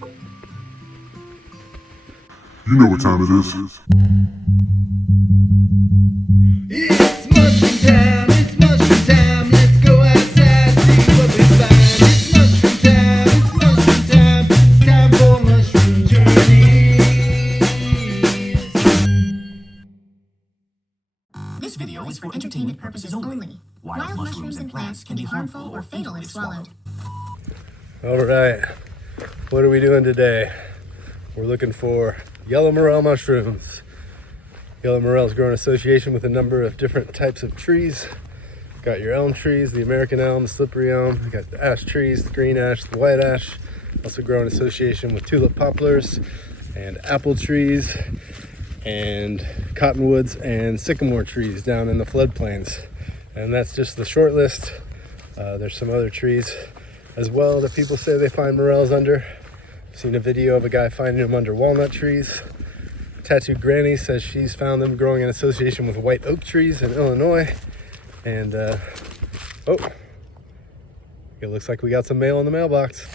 You know what time it is. It's mushroom time, let's go outside, see what we find. It's mushroom time, it's time for mushroom journeys. This video is for entertainment purposes only. Wild mushrooms and plants can be harmful or fatal if swallowed. All right, what are we doing today? We're looking for yellow morel mushrooms. Yellow morels grow in association with a number of different types of trees. Got your elm trees, the American elm, the slippery elm. We got the ash trees, the green ash, the white ash. Also grow in association with tulip poplars and apple trees and cottonwoods and sycamore trees down in the floodplains. And that's just the short list. There's some other trees as well that people say they find morels under. I've seen a video of a guy finding them under walnut trees. Tattooed Granny says she's found them growing in association with white oak trees in Illinois. And oh, it looks like we got some mail in the mailbox.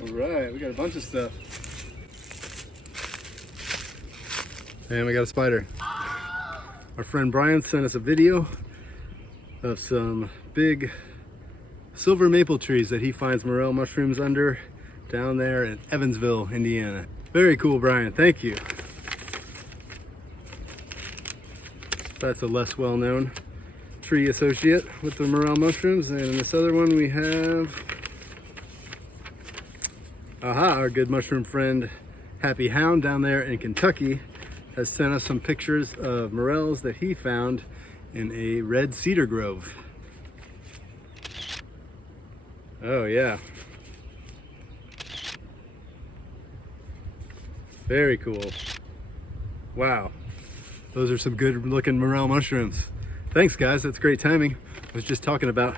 All right, we got a bunch of stuff. And we got a spider. Our friend Brian sent us a video of some big silver maple trees that he finds morel mushrooms under down there in Evansville, Indiana. Very cool, Brian. Thank you. That's a less well-known tree associate with the morel mushrooms. And in this other one we have our good mushroom friend Happy Hound down there in Kentucky has sent us some pictures of morels that he found in a red cedar grove. Oh yeah. Very cool. Wow. Those are some good looking morel mushrooms. Thanks guys, that's great timing. I was just talking about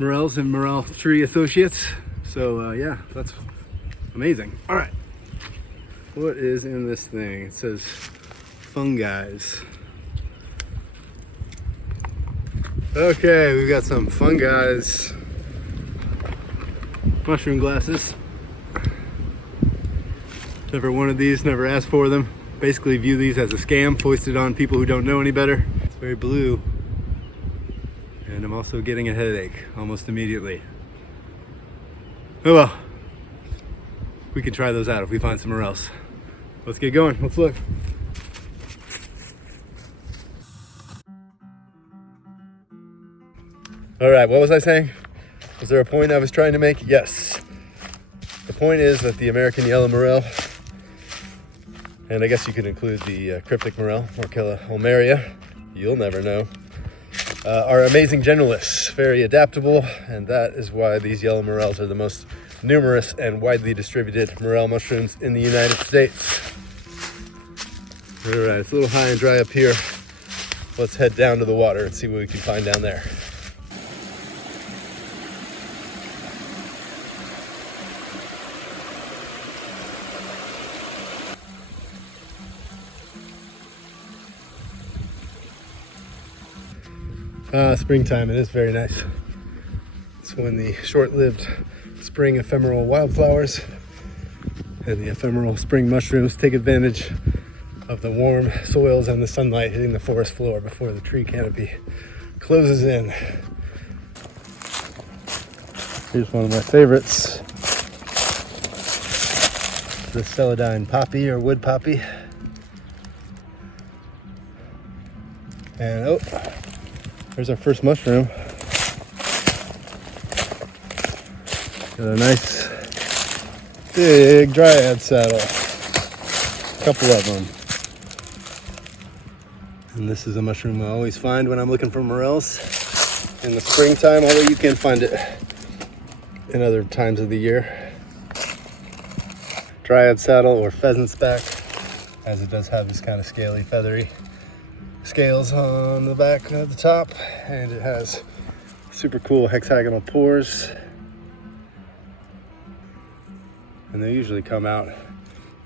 morels and morel tree associates. So yeah, that's amazing. All right. What is in this thing? It says fungeyes. Okay, we've got some fungeyes. Mushroom glasses. Never wanted these, never asked for them. Basically view these as a scam foisted on people who don't know any better. It's very blue. And I'm also getting a headache almost immediately. Oh well. We can try those out if we find somewhere else. Let's get going, let's look. All right, what was I saying? Was there a point I was trying to make? Yes. The point is that the American yellow morel, and I guess you could include the cryptic morel, Morchella ulmaria, you'll never know, are amazing generalists, very adaptable, and that is why these yellow morels are the most numerous and widely distributed morel mushrooms in the United States. All right, it's a little high and dry up here. Let's head down to the water and see what we can find down there. Springtime, it is very nice. It's when the short-lived spring ephemeral wildflowers and the ephemeral spring mushrooms take advantage of the warm soils and the sunlight hitting the forest floor before the tree canopy closes in. Here's one of my favorites, the celandine poppy or wood poppy. And oh, there's our first mushroom. Got a nice big Dryad saddle. A couple of them. And this is a mushroom I always find when I'm looking for morels in the springtime, although you can find it in other times of the year. Dryad saddle or pheasant's back, as it does have this kind of scaly, feathery scales on the back at the top, and it has super cool hexagonal pores. And they usually come out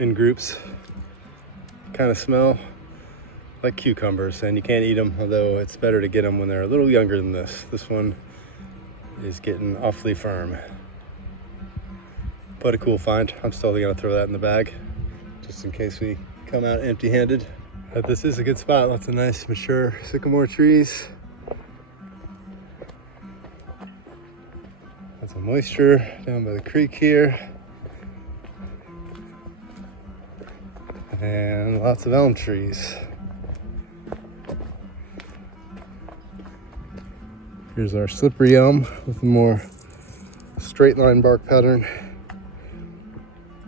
in groups kind of smell like cucumbers, and you can't eat them, although it's better to get them when they're a little younger than this. This one is getting awfully firm. But a cool find. I'm still gonna throw that in the bag, just in case we come out empty-handed. But this is a good spot. Lots of nice mature sycamore trees. Lots of moisture down by the creek here. And lots of elm trees. Here's our slippery elm with a more straight line bark pattern.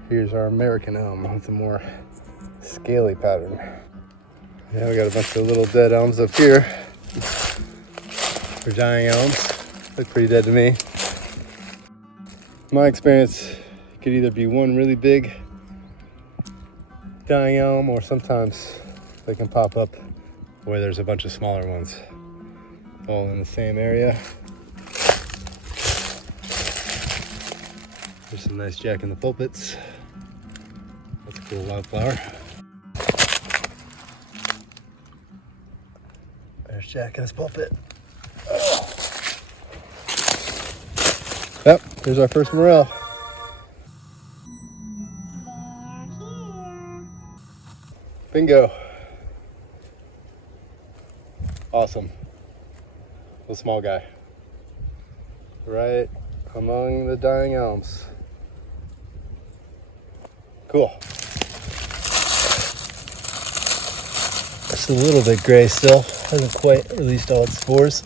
Here's our American elm with a more scaly pattern. Yeah, we got a bunch of little dead elms up here. Or dying elms. Look pretty dead to me. My experience, it could either be one really big dying elm, or sometimes they can pop up where there's a bunch of smaller ones, all in the same area. There's some nice jack in the pulpits. That's a cool wildflower. There's Jack in his pulpit. Oh. Yep, there's our first morel. Bingo. Awesome. Little small guy. Right among the dying elms. Cool. It's a little bit gray still. Hasn't quite released all its spores.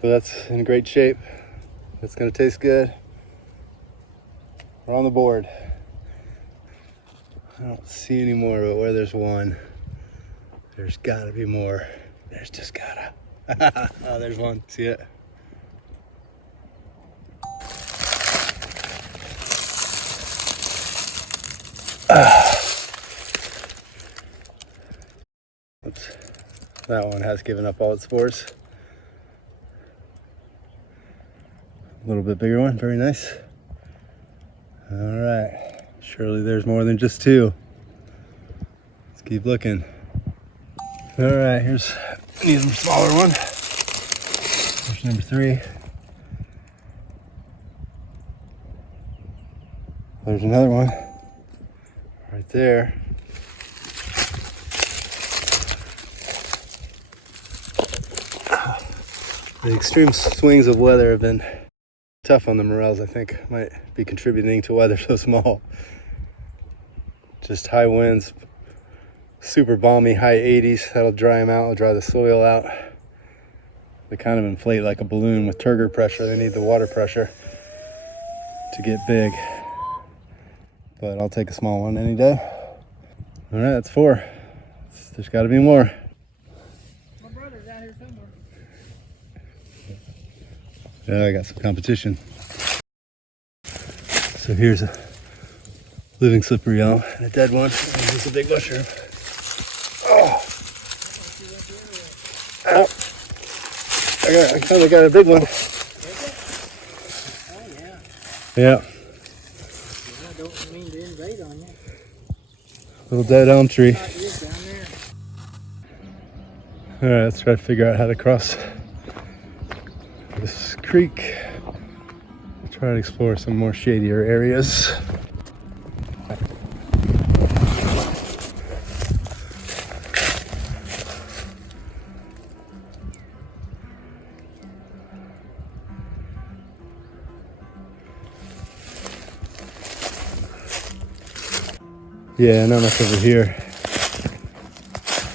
But that's in great shape. It's gonna taste good. We're on the board. I don't see any more, but where there's one, there's gotta be more. There's just gotta. Oh, there's one. See it? Oops. That one has given up all its spores. A little bit bigger one, very nice. All right, surely there's more than just two. Let's keep looking. All right, here's an even smaller one. There's number 3. There's another one right there. The extreme swings of weather have been tough on the morels. I think might be contributing to why they're so small. Just high winds, super balmy high 80s. That'll dry them out, it'll dry the soil out. They kind of inflate like a balloon with turgor pressure. They need the water pressure to get big. But I'll take a small one any day. All right, that's 4. There's got to be more. My brother's out here somewhere. Yeah, I got some competition. So here's a living slippery elm and a dead one. And here's a big mushroom. Oh! Ow! I finally got a big one. Oh yeah. Yeah. I don't mean to invade on you. Little dead elm tree. It is down there. All right, let's try to figure out how to cross this creek. Try to explore some more shadier areas. Yeah, not much over here.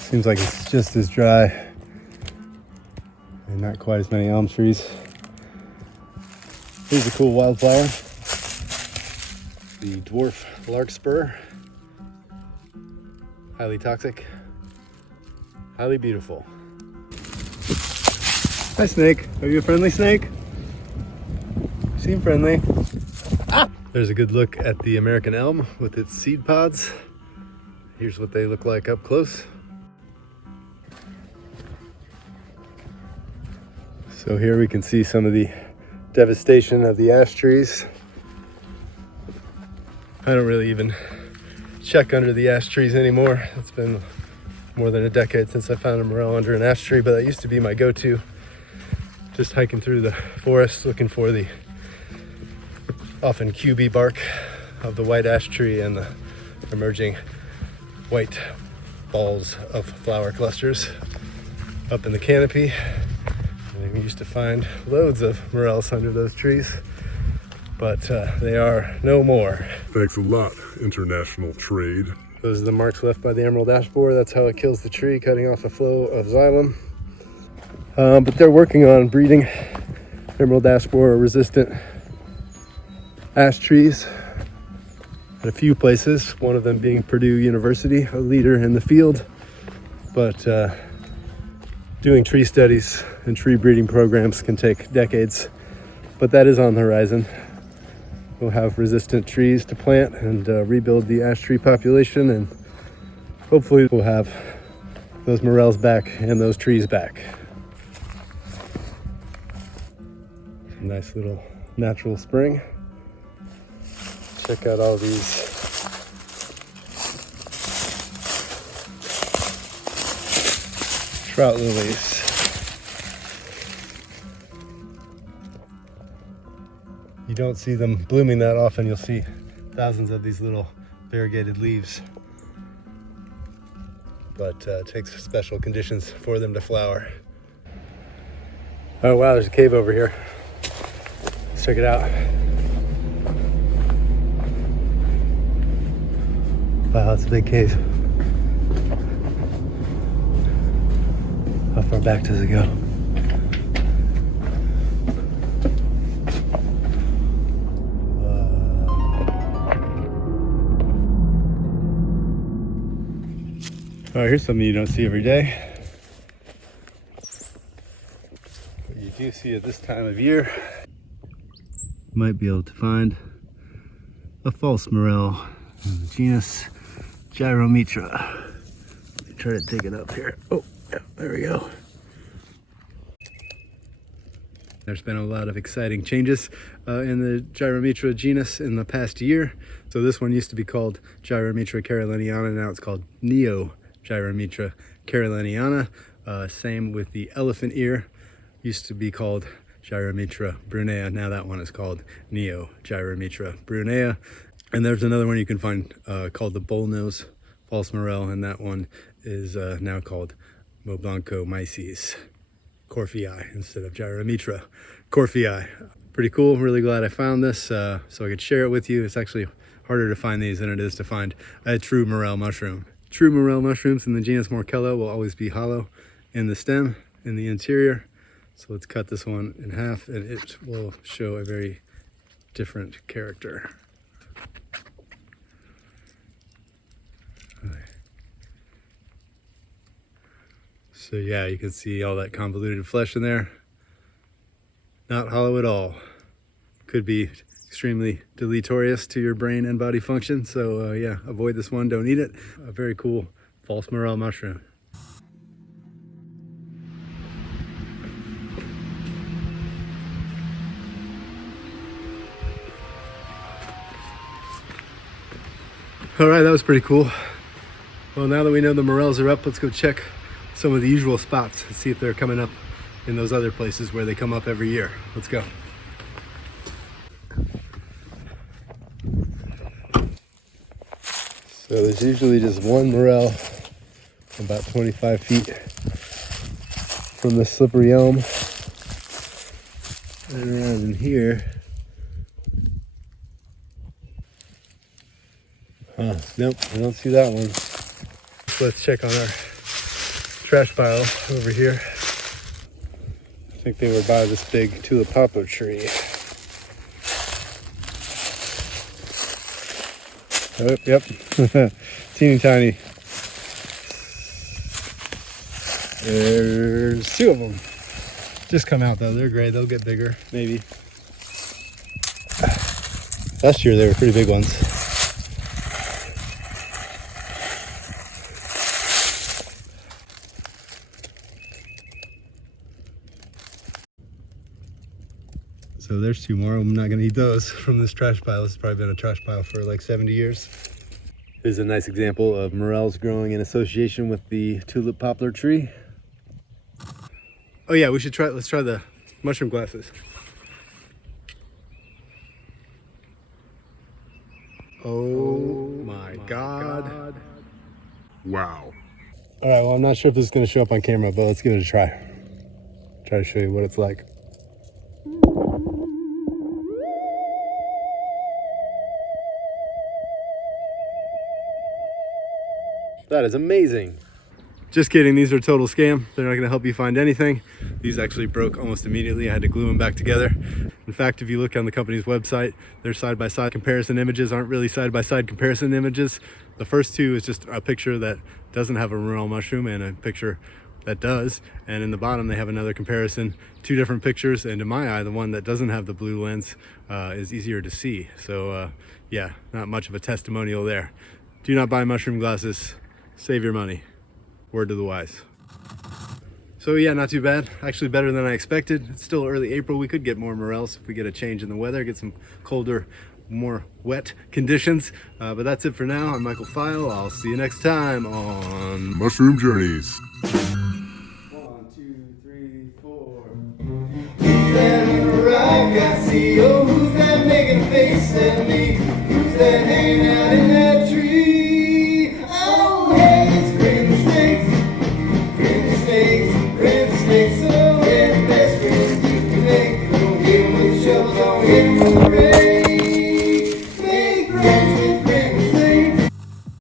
Seems like it's just as dry and not quite as many elm trees. Here's a cool wildflower, the dwarf larkspur. Highly toxic, highly beautiful. Hi snake, are you a friendly snake? You seem friendly. Ah! There's a good look at the American elm with its seed pods. Here's what they look like up close. So here we can see some of the devastation of the ash trees. I don't really even check under the ash trees anymore. It's been more than a decade since I found a morel under an ash tree, but that used to be my go-to. Just hiking through the forest looking for the often cubey bark of the white ash tree and the emerging white balls of flower clusters up in the canopy. And we used to find loads of morels under those trees, but they are no more. Thanks a lot, international trade. Those are the marks left by the emerald ash borer. That's how it kills the tree, cutting off a flow of xylem. But they're working on breeding emerald ash borer resistant ash trees at a few places, one of them being Purdue University, a leader in the field. But doing tree studies and tree breeding programs can take decades, but that is on the horizon. We'll have resistant trees to plant and rebuild the ash tree population, and hopefully we'll have those morels back and those trees back. Nice little natural spring. Check out all these trout lilies. You don't see them blooming that often. You'll see thousands of these little variegated leaves, but it takes special conditions for them to flower. Oh wow, there's a cave over here. Let's check it out. Wow, it's a big cave. How far back does it go? All right, here's something you don't see every day. But you do see at this time of year. You might be able to find a false-morel in the genus Gyromitra. Let me try to dig it up here. Oh, yeah, there we go. There's been a lot of exciting changes in the Gyromitra genus in the past year. So this one used to be called Gyromitra caroliniana, now it's called Neogyromitra caroliniana. Same with the elephant ear, used to be called Gyromitra brunea, now that one is called Neogyromitra brunea. And there's another one you can find called the bullnose false-morel, and that one is now called Moblancomyces corfii instead of Gyromitra corfii. Pretty cool, really glad I found this so I could share it with you. It's actually harder to find these than it is to find a true morel mushroom. True morel mushrooms in the genus Morchella will always be hollow in the stem, in the interior. So let's cut this one in half and it will show a very different character. So yeah, you can see all that convoluted flesh in there. Not hollow at all. Could be extremely deleterious to your brain and body function. So yeah, avoid this one, don't eat it. A very cool false-morel mushroom. All right, that was pretty cool. Well, now that we know the morels are up, let's go check some of the usual spots and see if they're coming up in those other places where they come up every year. Let's go. So there's usually just one morel about 25 feet from the slippery elm. And around in here. Nope, I don't see that one. Let's check on our trash pile over here. I think they were by this big Tulip poplar tree. Oh, yep, teeny tiny. There's two of them. Just come out though, they're great, they'll get bigger, maybe. Last year they were pretty big ones. So there's 2 more. I'm not gonna eat those from this trash pile. This has probably been a trash pile for like 70 years. This is a nice example of morels growing in association with the tulip poplar tree. Oh yeah, let's try the mushroom glasses. Oh my God. Wow. All right, well, I'm not sure if this is gonna show up on camera, but let's give it a try. Try to show you what it's like. That is amazing. Just kidding, these are a total scam. They're not gonna help you find anything. These actually broke almost immediately. I had to glue them back together. In fact, if you look on the company's website, their side-by-side comparison images aren't really side-by-side comparison images. The first 2 is just a picture that doesn't have a morel mushroom and a picture that does. And in the bottom, they have another comparison, 2 different pictures. And in my eye, the one that doesn't have the blue lens is easier to see. So yeah, not much of a testimonial there. Do not buy mushroom glasses. Save your money. Word to the wise. So yeah, not too bad. Actually better than I expected. It's still early April. We could get more morels if we get a change in the weather, get some colder, more wet conditions. But that's it for now. I'm Michael File. I'll see you next time on Mushroom Journeys. 1, 2, 3, 4. Who's that on the rock I see? Oh, who's that making a face at me? Who's that